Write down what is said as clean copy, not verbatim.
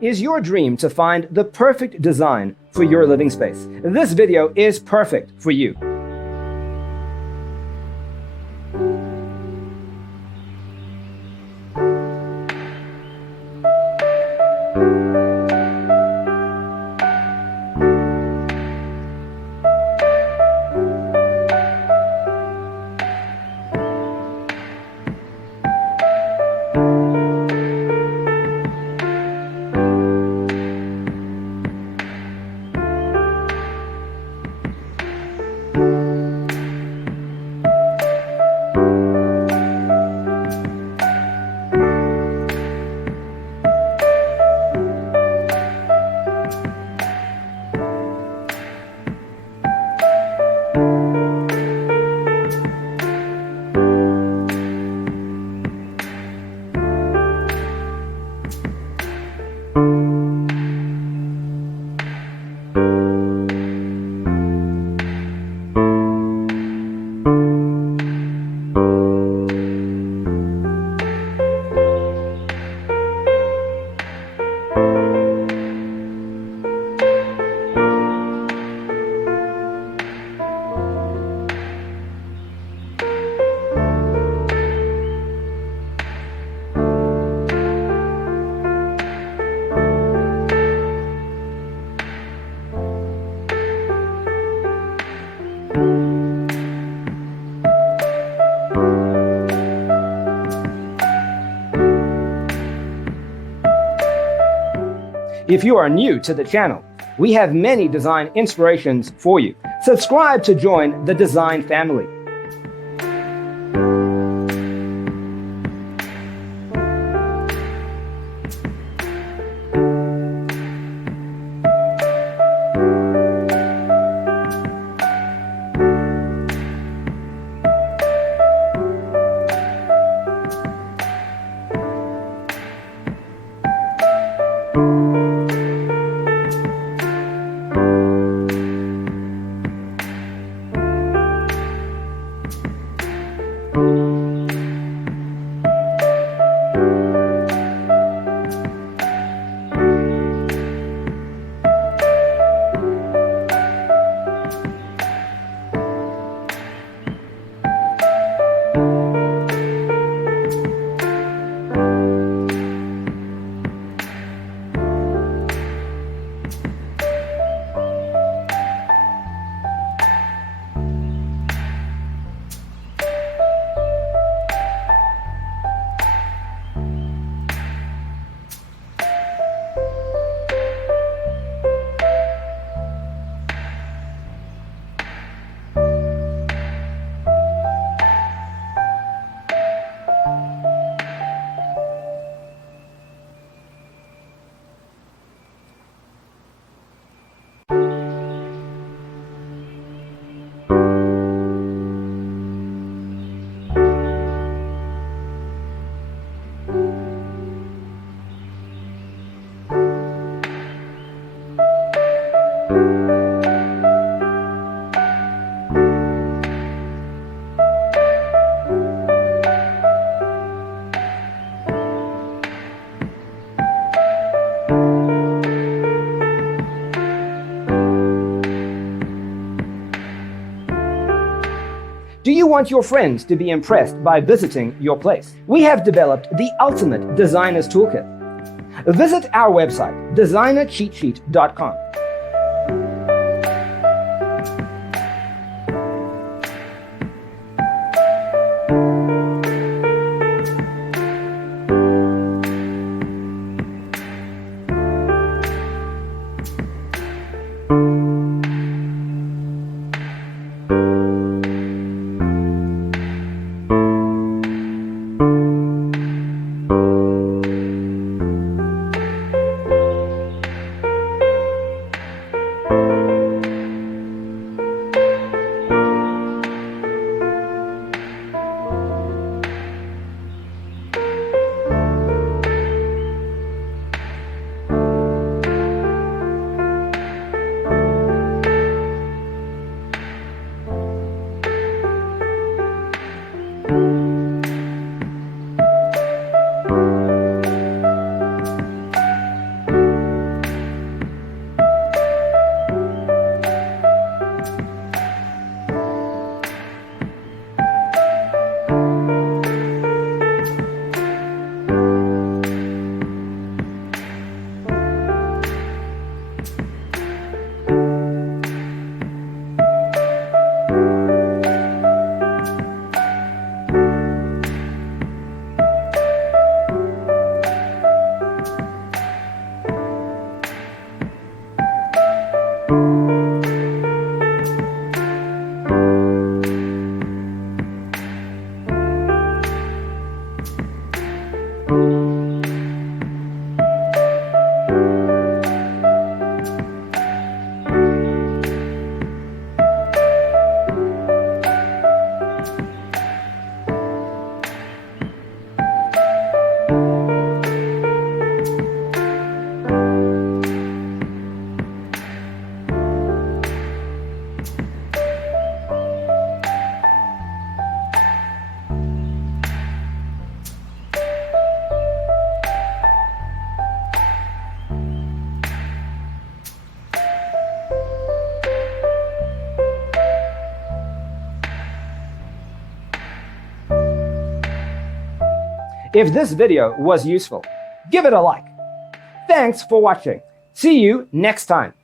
Is your dream to find the perfect design for your living space? This video is perfect for you. If you are new to the channel, we have many design inspirations for you. Subscribe to join the design family. Do you want your friends to be impressed by visiting your place? We have developed the ultimate designer's toolkit. Visit our website, designercheatsheet.com. If this video was useful, give it a like. Thanks for watching. See you next time.